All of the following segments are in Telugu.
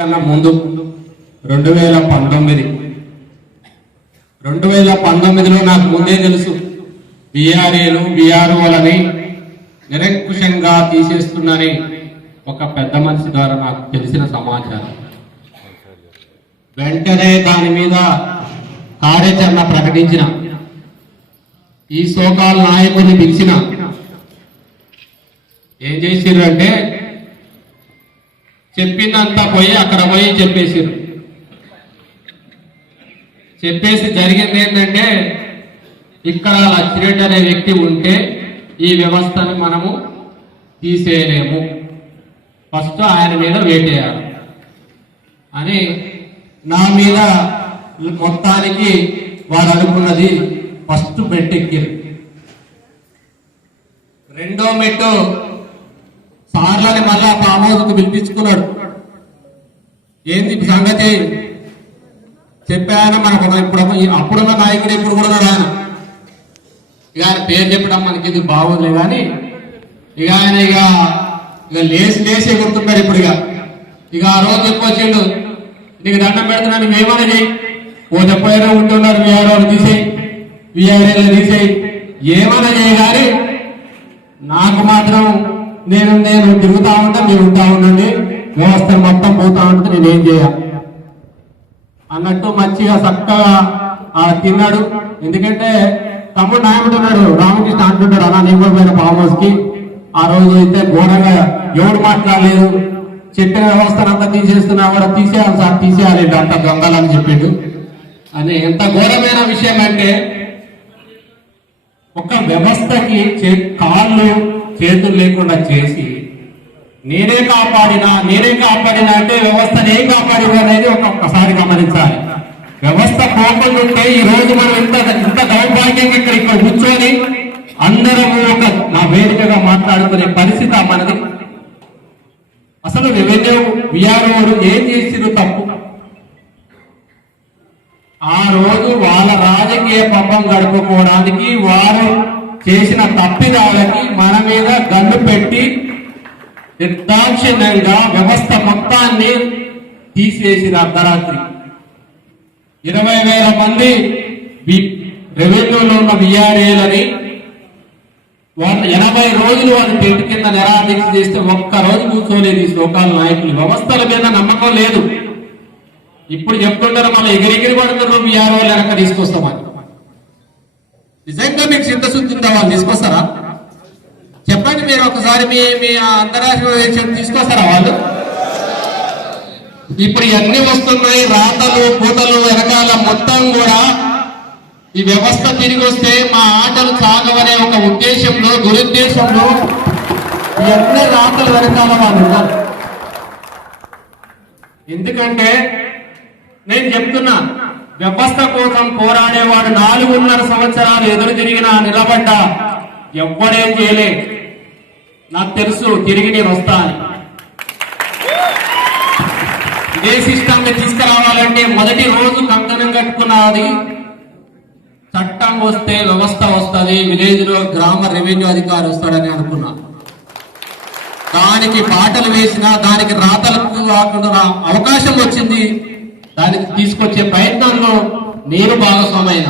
కన్నా ముందు 2019లో నాకు ముందే తెలుసు బీఆర్ఏలు బీఆర్ఓలని నిరంకుశంగా తీసేస్తున్నారని ఒక పెద్ద మనిషి ద్వారా నాకు తెలిసిన సమాచారం. వెంటనే దాని మీద కార్యాచరణ ప్రకటించిన ఈ సోకాల్ నాయకుని పిలిచిన ఏం చేసిర్రు అంటే చెప్పిందంతా పోయి అక్కడ పోయి చెప్పేసి జరిగింది ఏంటంటే ఇక్కడ లచ్చిరెడ్డి అనే వ్యక్తి ఉంటే ఈ వ్యవస్థను మనము తీసేయలేము, ఫస్ట్ ఆయన మీద వేటేయాలి అని నా మీద మొత్తానికి వారు అనుకున్నది ఫస్ట్ మెట్టెక్కిరు. రెండో మెట్టు సార్లని మళ్ళా ఫామ్ హౌస్కు పిలిపించుకున్నాడు. ఏంది సంగతి చెప్పాను మనకు ఇప్పుడు అప్పుడున్న నాయకుడు ఇప్పుడు కూడా ఆయన ఆయన పేరు చెప్పడం మనకి ఇది బాగోదులే కానీ ఆయన ఇక లేసి ఎగురుతున్నాడు. ఇప్పుడు ఇక ఆ రోజు చెప్పొచ్చిండు, నీకు దండం పెడుతున్నాను నువ్వేమన్నా చేయి, ఓ చెప్పైనా ఉంటున్నారు వీఆర్ఓలు తీసేయి, వీఆర్ఏలు తీసేయి, ఏమన్నా చేయి కానీ నాకు మాత్రం నేను తిరుగుతా ఉంటా, మీరు ఉంటా ఉండండి, వ్యవస్థ మొత్తం పోతా ఉంటుంది, నేనేం చేయాలి అన్నట్టు మంచిగా చక్కగా తిన్నాడు. ఎందుకంటే తమ్ముడు నాయకుడున్నాడు రామకృష్ణ అంటుంటాడు, అలా నేను కూడా పోయిన ఫామ్ హౌస్ కి ఆ రోజు అయితే ఘోరంగా ఎవడు మాట్లాడలేదు, చెప్పిన వ్యవస్థనంతా తీసేస్తున్నా కూడా తీసేయాలి సార్ తీసేయాలి అంత దొంగలని చెప్పిండు. అని ఎంత ఘోరమైన విషయం అంటే ఒక వ్యవస్థకి కాళ్ళు చేతులు లేకుండా చేసి నేనే కాపాడినా అంటే వ్యవస్థను ఏం కాపాడినా అనేది ఒక్కొక్కసారి గమనించాలి. వ్యవస్థ పోకుండా ఈ రోజు మనం ఇంత దౌర్భాగ్యంగా ఇక్కడ కూర్చొని అందరము ఒక నా వేదికగా మాట్లాడుకునే పరిస్థితి మనది. అసలు రెవెన్యూ వీఆర్ఓలు ఏం చేసిరు తప్పు? ఆ రోజు వాళ్ళ రాజకీయ పబ్బం గడుపుకోవడానికి వారు చేసిన తప్పిదాలకి మన మీద గన్ను పెట్టి నిర్దాక్షిణ్యంగా వ్యవస్థ మొత్తాన్ని తీసివేసిన అర్ధరాత్రి 20,000 మంది రెవెన్యూలో ఉన్న వీఆర్ఏలని వాళ్ళు 80 రోజులు వాళ్ళు టెంట్ కింద నిరాదీక్ష చేస్తే ఒక్క రోజు కూర్చోలేదు ఈ సోకాల నాయకులు. వ్యవస్థల మీద నమ్మకం లేదు. ఇప్పుడు చెప్తుంటారు మనం ఎగిరెగిరి పడుతున్నారు వీఆర్ఓ వెనక తీసుకొస్తామని. నిజంగా మీకు చిత్తశుద్ధి ఉందా? వాళ్ళు తీసుకొస్తారా చెప్పండి మీరు ఒకసారి. మీ అంతరాష్ట్రీయ తీసుకొస్తారా వాళ్ళు? ఇప్పుడు ఇవన్నీ వస్తున్నాయి, రాతలు పూతలు వెనకాల మొత్తం కూడా ఈ వ్యవస్థ తిరిగి వస్తే మా ఆటలు సాగవనే ఒక ఉద్దేశంలో దురుద్దేశంలో ఇవన్నీ రాతలు వెనకాల వాళ్ళు ఉన్నారు. ఎందుకంటే నేను చెప్తున్నా, వ్యవస్థ కోసం పోరాడేవాడు 4.5 సంవత్సరాలు ఎదురు తిరిగినా నిలబడ్డా ఎవ్వడేం చేయలే. నాకు తెలుసు తిరిగి నేను వస్తా అని. ఇదే సిస్టమ్ తీసుకురావాలంటే మొదటి రోజు కంకణం కట్టుకున్నది చట్టం వస్తే వ్యవస్థ వస్తుంది, విలేజ్ లో గ్రామ రెవెన్యూ అధికారి వస్తాడని అనుకున్నా. దానికి పాటలు వేసినా దానికి రాతలకు కాకుండా అవకాశం వచ్చింది. దానికి తీసుకొచ్చే ప్రయత్నంలో నేను భాగస్వామైన.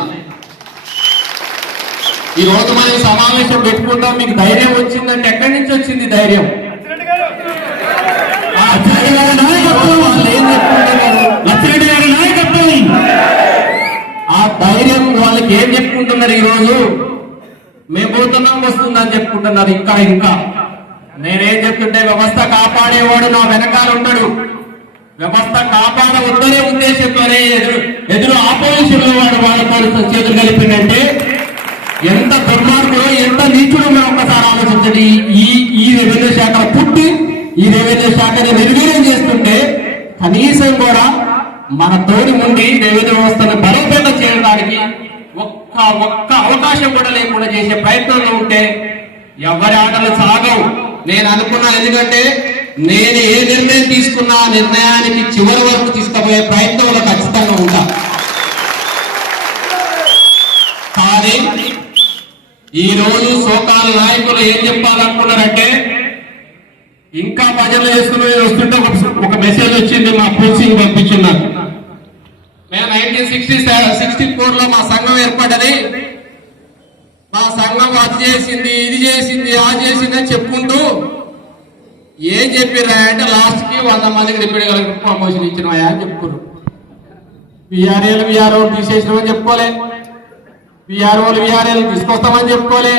ఈ రోజు మనం సమావేశం పెట్టుకుంటాం, మీకు ధైర్యం వచ్చిందంటే ఎక్కడి నుంచి వచ్చింది ధైర్యం? ఆ ధైర్యం వాళ్ళకి ఏం చెప్పుకుంటున్నారు? ఈ రోజు మేము పోతున్నాం వస్తుందని చెప్పుకుంటున్నారు. ఇంకా నేనేం చెప్తుంటే వ్యవస్థ కాపాడేవాడు నా వెనకాల ఉన్నాడు. వ్యవస్థ కాపాడవద్దనే ఉద్దేశంతోనే ఎదురు ఆపోజిషన్ వాడు వాళ్ళతో చేతులు కలిపిందంటే ఎంత దుర్మార్గుడు, ఎంత నీచుడు మనం ఒక్కసారి ఆలోచించండి. ఈ రెవెన్యూ శాఖ పుట్టి ఈ రెవెన్యూ శాఖని నిర్వీర్యం చేస్తుంటే కనీసం కూడా మన తోడి నుండి రెవెన్యూ వ్యవస్థను బలోపేతం చేయడానికి ఒక్క అవకాశం కూడా లేకుండా చేసే ప్రయత్నంలో ఉంటే ఎవరి ఆటలు సాగవు. నేను అనుకున్నా, ఎందుకంటే నేను ఏ నిర్ణయం తీసుకున్నా ఆ నిర్ణయానికి చివరి వరకు తీసుకుపోయే ప్రయత్నంలో ఖచ్చితంగా ఉంటా. కానీ ఈ రోజు సోకాల నాయకులు ఏం చెప్పాలనుకున్నారంటే ఇంకా భజనలు చేసుకుని వస్తుంటే ఒక మెసేజ్ వచ్చింది, మా పోల్సింగ్ పంపించున్నారు. మేము 1964 లో మా సంఘం ఏర్పడ్డది, మా సంఘం అది చేసింది ఇది చేసింది ఆ చేసింది అని చెప్పుకుంటూ ఏం చెప్పిర్రా అంటే లాస్ట్ కి 100 మందికి డిప్యూటీ కలెక్టర్ ప్రమోషన్ ఇచ్చినాయా అని చెప్పుకున్నారు. విఆర్ఓ తీసేసినామని చెప్పుకోలే, విఆర్ఏలు తీసుకొస్తామని చెప్పుకోలే,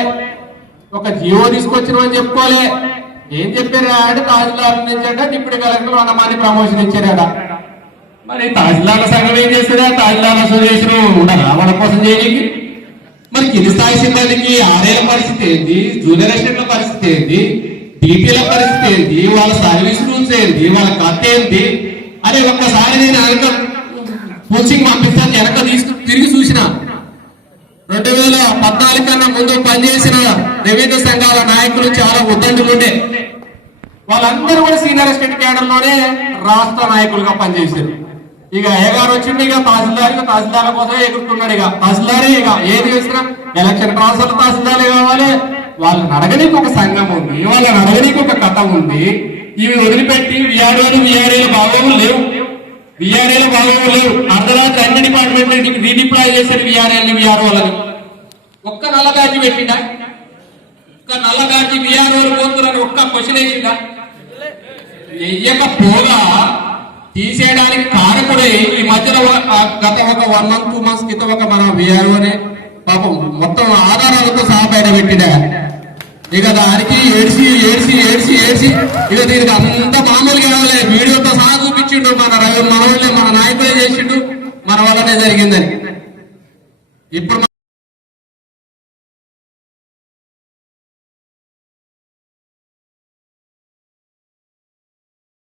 ఒక జియో తీసుకొచ్చినామని చెప్పుకోలే. ఏం చెప్పారా అంటే తహసీల్దార్ నుంచి అంటే డిప్యూటీ కలెక్టర్ 100 మంది ప్రమోషన్ ఇచ్చారట. మరి తహసీల్దార్ల సంఘం ఏం చేస్తుందా? తహసీల్దార్ అసోసియేషన్ ఉండరా వాళ్ళ కోసం చేయడానికి? మరి కింది స్థాయి సిబ్బందికి ఆర్ఏల పరిస్థితి ఏంటి, జూనియర్ అసిస్టెంట్ల పరిస్థితి ఏంటి, డీపీల పరిస్థితి ఏంటి, వాళ్ళ సర్వీస్ రూల్స్ ఏంటి, వాళ్ళ కథ ఏంటి? అరే ఒక్కసారి నేను వెనక కోచింగ్ పంపిస్తాను వెనక తిరిగి చూసిన 2014 కన్నా ముందు పనిచేసిన రెవెన్యూ సంఘాల నాయకులు చాలా ఉద్దండులు ఉండే, వాళ్ళందరూ కూడా సీనియర్ అసిస్టెంట్ క్యాడర్ లోనే రాష్ట్ర నాయకులుగా పనిచేశారు. ఇక అయ్యగారు వచ్చింది, ఇక తహసీల్దార్ల కోసమే ఎగురుతున్నాడు. ఇక తహసీల్దారే ఇక ఏది చేసినా ఎలక్షన్ ట్రాన్స్ఫర్ తహసీల్దారే కావాలి. వాళ్ళని అడగనీకి ఒక సంఘం ఉంది, వాళ్ళని అడగనీకి ఒక కథ ఉంది. ఇవి వదిలిపెట్టి విఆర్ఏలు బాగోగులు లేవు, అర్ధరాత్రి అన్ని డిపార్ట్మెంట్ రీడిప్లాయ్ చేశారు విఆర్ఓలని. ఒక్క నల్ల బ్యాడ్జి పెట్టిందా? ఒక్క నల్ల బ్యాడ్జి విఆర్ఓలు పోతున్నారు ఒక్క క్వశ్చన్ వేసిందా? వెయ్యకపోగా తీసేయడానికి కారకుడే ఈ మధ్యలో గత ఒక 1 month 2 months క్రితం ఒక మన విఆర్ఓనే పాపం మొత్తం ఆధారాలతో సహా బయట పెట్టిందా. ఇక దానికి ఏడ్చి ఇక దీనికి అంత మామూలుగా కావాలి, వీడియోతో సహా చూపించిండు. మన నాయకులే చేసిండు, మన వల్లనే జరిగిందని. ఇప్పుడు